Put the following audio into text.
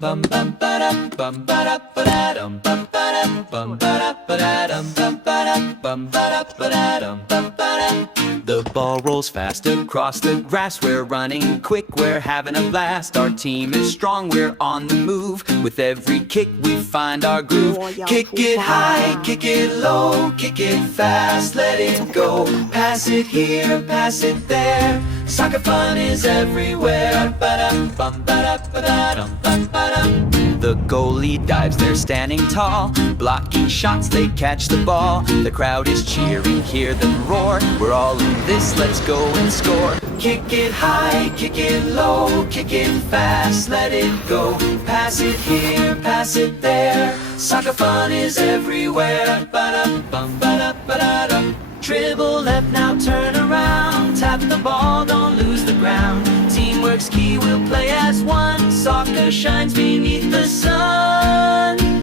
Bum bum ba-dum bum ba-da-ba-da-dum bum ba-dum bum ba-da-ba-da-dum bum ba-dum bum ba-da-ba-da-dum bum ba-dum. The ball rolls fast across the grass. We're running quick, we're having a blast. Our team is strong, we're on the move. With every kick we find our groove. Kick it high, kick it low, kick it fast, let it go. Pass it here, pass it there. Soccer fun is everywhere. Ba-dum bum ba-da-ba-da-dum bum ba-dum. The goalie dives, they're standing tall, blocking shots, they catch the ball. The crowd is cheering, hear them roar. We're all in this, let's go and score. Kick it high, kick it low, kick it fast, let it go. Pass it here, pass it there. Soccer fun is everywhere. Ba-dum bum ba-da-ba-da-dum. Dribble left, now turn around. Tap the ball, don't lose the ground. Teamwork's key, we'll play as one. Soccer shines beneath the